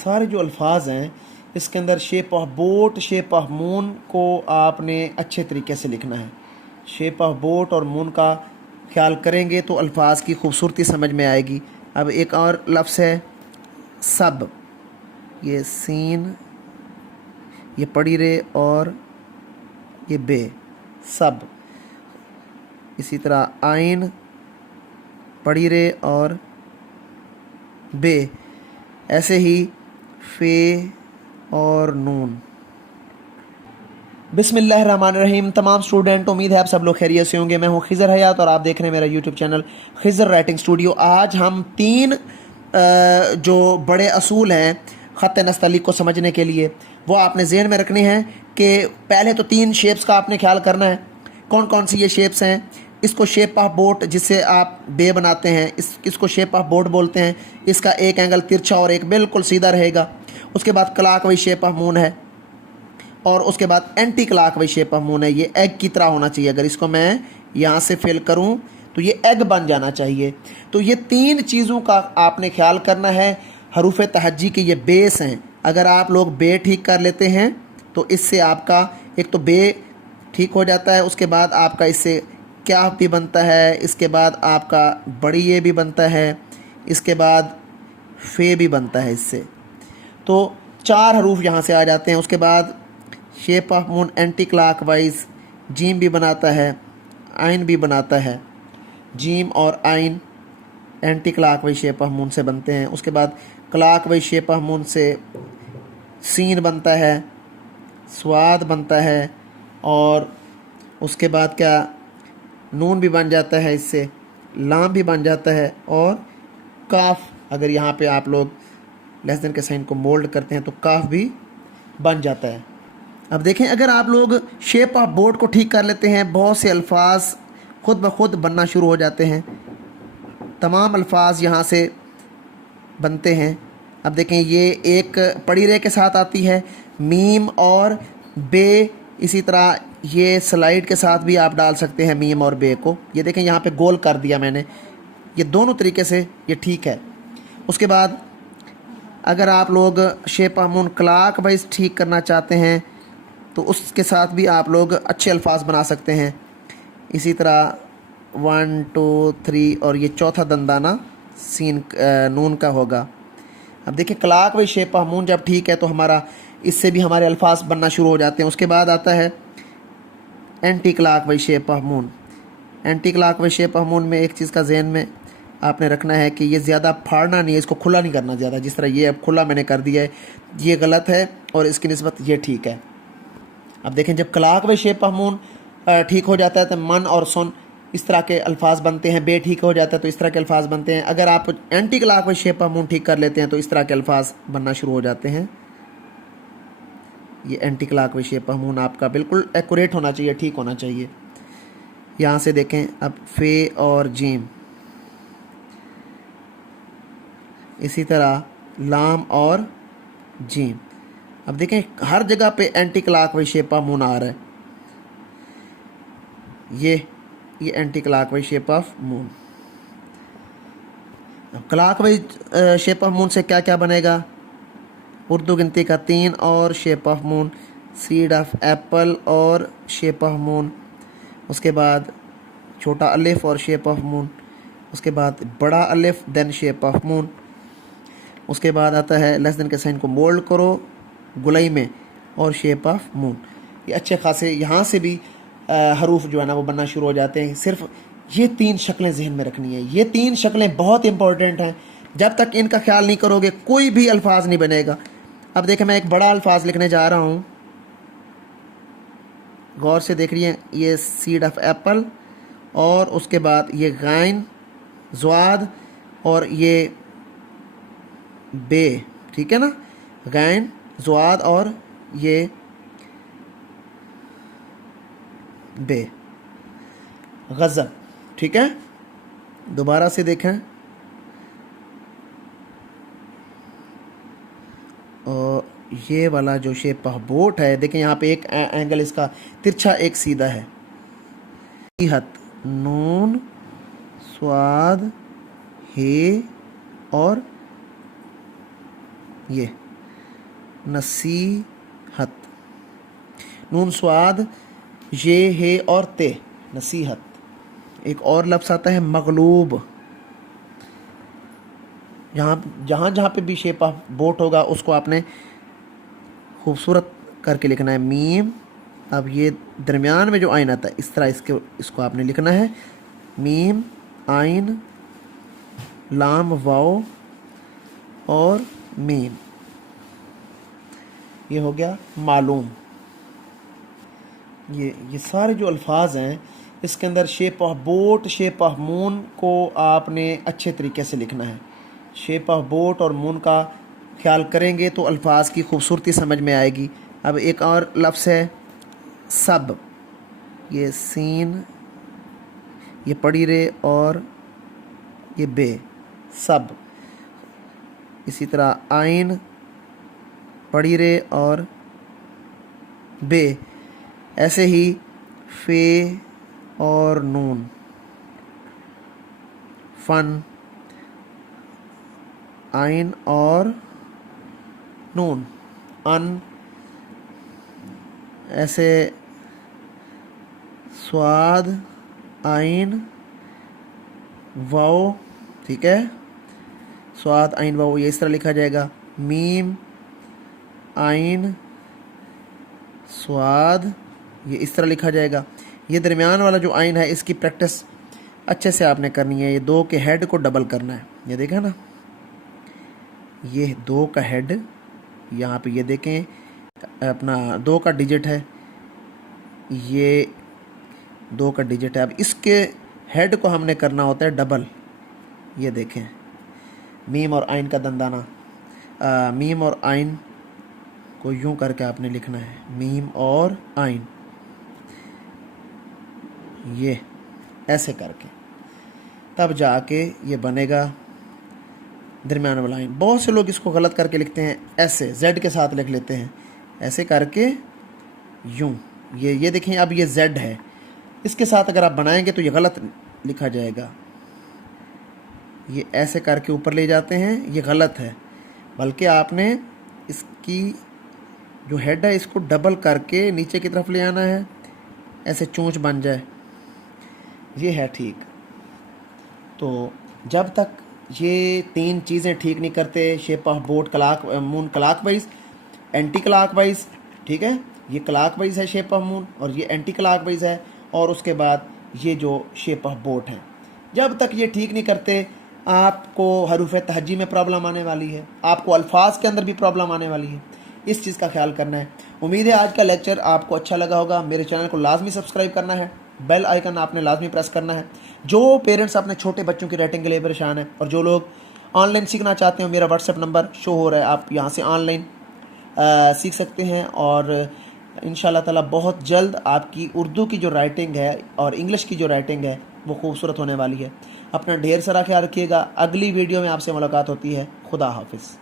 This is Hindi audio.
सारे जो अल्फाज हैं इसके अंदर shape of boat, shape of moon को आपने अच्छे तरीके से लिखना है। शेप ऑफ बोट और मून का ख्याल करेंगे तो अल्फाज की खूबसूरती समझ में आएगी। अब एक और लफ्ज़ है सब, ये सीन, ये पड़ी रे और ये बे, सब। इसी तरह आइन, पड़ी रे और बे, ऐसे ही फे और नून। बिस्मिल्लाहिर्रहमानिर्रहीम। तमाम स्टूडेंट, उम्मीद है आप सब लोग खैरियत से होंगे। मैं हूं खिज़र हयात और आप देख रहे हैं मेरा YouTube channel Khizar writing studio. आज हम 3 जो बड़े असूल हैं ख़त नस्तअलीक़ को समझने के लिए, वो आपने ज़हन में रखने हैं कि पहले तो 3 शेप्स का आपने ख्याल करना है। कौन कौन सी ये शेप्स हैं? इसको शेप ऑफ बोट, जिससे आप बे बनाते हैं, इसको शेप ऑफ बोट बोलते हैं। इसका एक एंगल तिरछा और एक बिल्कुल सीधा रहेगा। उसके बाद क्लॉकवाइज शेप ऑफ मून है और उसके बाद anti clockwise shape of moon है। ये एग की तरह होना चाहिए। अगर इसको मैं यहाँ से फिल करूँ तो ये एग बन जाना चाहिए। तो ये 3 चीज़ों का आपने ख्याल करना है। हरूफ तहज्जी के ये बेस हैं। अगर आप लोग बे ठीक कर लेते हैं तो इससे आपका एक तो बे ठीक हो जाता है, उसके बाद आपका इससे क्या भी बनता है, इसके बाद आपका बड़ी ये भी बनता है, इसके बाद फे भी बनता है इससे। तो 4 हरूफ यहाँ से आ जाते हैं। उसके बाद shape of moon anti clockwise gym भी बनाता है, आइन भी बनाता है। जीम और आइन anti clockwise shape of moon से बनते हैं। उसके बाद क्लॉकवाइज शेप ऑफ मून से सीन बनता है, स्वाद बनता है, और उसके बाद क्या नून भी बन जाता है, इससे लाम भी बन जाता है, और काफ, अगर यहाँ पे आप लोग लेस देन के साइन को मोल्ड करते हैं तो काफ भी बन जाता है। अब देखें, अगर आप लोग शेप ऑफ बोर्ड को ठीक कर लेते हैं, बहुत से अल्फाज खुद ब खुद बनना शुरू हो जाते हैं। तमाम अल्फाज यहाँ से बनते हैं। अब देखें, ये एक पड़ी रे के साथ आती है, मीम और बे। इसी तरह ये स्लाइड के साथ भी आप डाल सकते हैं मीम और बे को। ये देखें, यहाँ पे गोल कर दिया मैंने। ये दोनों तरीके से ये ठीक है। उसके बाद अगर आप लोग शेप ऑफ मून क्लॉकवाइज ठीक करना चाहते हैं तो उसके साथ भी आप लोग अच्छे अल्फाज बना सकते हैं। इसी तरह 1 2 3 और ये चौथा दंदाना सीन नून का होगा। अब देखिए, क्लॉकवाइज शेप ऑफ मून जब ठीक है तो हमारा इससे भी हमारे अल्फाज बनना शुरू हो जाते हैं। उसके बाद आता है anti clockwise shape of moon. Anti clockwise shape of moon में एक चीज़ का जहन में आपने रखना है कि ये ज़्यादा फाड़ना नहीं है, इसको खुला नहीं करना ज़्यादा। जिस तरह ये अब खुला मैंने कर दिया है, ये गलत है और इसकी निस्बत ये ठीक है। अब देखें, जब क्लॉकवाइज शेप ऑफ मून ठीक हो जाता है तो मन और सुन इस तरह के अल्फाज बनते हैं। बे ठीक हो जाता है तो इस तरह के अल्फाज बनते हैं। अगर आप anti clockwise shape of moon ठीक कर लेते हैं तो इस तरह के अल्फाज बनना शुरू हो जाते हैं। ये anti clockwise shape of moon आपका बिल्कुल एक्यूरेट होना चाहिए, ठीक होना चाहिए। यहाँ से देखें, अब फे और जीम, इसी तरह लाम और जीम। अब देखें, हर जगह पे anti clockwise shape of moon आ रहा है। ये anti clockwise shape of moon. अब क्लॉकवाइज शेप ऑफ मून से क्या क्या बनेगा? उर्दू गिनती का 3 और shape of moon, seed of apple और शेप ऑफ मून, उसके बाद छोटा अलिफ और शेप ऑफ मून, उसके बाद बड़ा अलिफ देन शेप ऑफ मून, उसके बाद आता है लेस देन के साइन को मोल्ड करो गुलई में और शेप ऑफ मून। ये अच्छे खासे यहाँ से भी हरूफ जो है ना वो बनना शुरू हो जाते हैं। सिर्फ ये 3 शक्लें जहन में रखनी है। ये 3 शक्लें बहुत इंपॉर्टेंट हैं। जब तक इनका ख्याल नहीं करोगे कोई भी अल्फाज नहीं बनेगा। अब देखें, मैं एक बड़ा अल्फाज लिखने जा रहा हूँ, गौर से देख रही हैं। ये सीड ऑफ एप्पल और उसके बाद ये गाइन ज़्वाद और ये बे, ठीक है ना? गाइन ज़्वाद और ये बे, गज़ब, ठीक है? दोबारा से देखें, और ये वाला जो शेप ऑफ बोट है, देखें यहाँ पे एक एंगल इसका तिरछा एक सीधा है। हत नून स्वाद हे और ये नसीहत। नून स्वाद ये है और ते, नसीहत। एक और लफ्ज़ आता है मगलूब। जहाँ जहाँ जहाँ पे भी शेप ऑफ बोट होगा उसको आपने खूबसूरत करके लिखना है। मीम, अब ये दरमियान में जो आइन आता है इस तरह इसको आपने लिखना है। मीम, आइन, लाम, वाओ और मीम। ये हो गया मालूम। ये सारे जो अल्फाज हैं इसके अंदर shape of boat, shape of moon को आपने अच्छे तरीके से लिखना है। शेप ऑफ बोट और मून का ख्याल करेंगे तो अल्फाज की खूबसूरती समझ में आएगी। अब एक और लफ्ज़ है सब। ये सीन, ये पड़ी रे और ये बे, सब। इसी तरह आइन, पड़ी रे और बे। ऐसे ही फे और नून, फन, आइन और नून, अन। ऐसे स्वाद, आइन, वाओ, ठीक है। स्वाद, आइन, वाओ ये इस तरह लिखा जाएगा। मीम, आइन, स्वाद ये इस तरह लिखा जाएगा। ये दरमियान वाला जो आइन है इसकी प्रैक्टिस अच्छे से आपने करनी है। ये दो के हेड को डबल करना है। ये देखा ना, ये दो का हेड, यहाँ पे ये देखें अपना दो का डिजिट है, ये दो का डिजिट है। अब इसके हेड को हमने करना होता है डबल। ये देखें, मीम और आइन का दंदाना, मीम और आइन को यूं करके आपने लिखना है। मीम और आइन, ये ऐसे करके तब जाके ये बनेगा दरमियान वाला आइन। बहुत से लोग इसको गलत करके लिखते हैं, ऐसे जेड के साथ लिख लेते हैं, ऐसे करके यूं। ये देखें, अब ये जेड है, इसके साथ अगर आप बनाएंगे तो ये गलत लिखा जाएगा। ये ऐसे करके ऊपर ले जाते हैं, ये गलत है। बल्कि आपने इसकी जो हेड है इसको डबल करके नीचे की तरफ ले आना है, ऐसे चोंच बन जाए, ये है ठीक। तो जब तक ये तीन चीज़ें ठीक नहीं करते, shape of boat, clock moon clock wise, anti clock wise, ठीक है, ये क्लॉक वाइज है शेप ऑफ मून और ये एंटी क्लॉक वाइज है, और उसके बाद ये जो शेप ऑफ बोट है, जब तक ये ठीक नहीं करते आपको हरूफ तहज्जी में प्रॉब्लम आने वाली है, आपको अल्फाज के अंदर भी प्रॉब्लम आने वाली है। इस चीज़ का ख्याल करना है। उम्मीद है आज का लेक्चर आपको अच्छा लगा होगा। मेरे चैनल को लाजमी सब्सक्राइब करना है, बेल आइकन आपने लाजमी प्रेस करना है। जो पेरेंट्स अपने छोटे बच्चों की राइटिंग के लिए परेशान हैं और जो लोग ऑनलाइन सीखना चाहते हैं, मेरा व्हाट्सएप नंबर शो हो रहा है, आप यहाँ से ऑनलाइन सीख सकते हैं। और इंशाल्लाह ताला बहुत जल्द आपकी उर्दू की जो राइटिंग है और इंग्लिश की जो राइटिंग है वो खूबसूरत होने वाली है। अपना ढेर सारा ख्याल रखिएगा। अगली वीडियो में आपसे मुलाकात होती है। खुदा हाफिज़।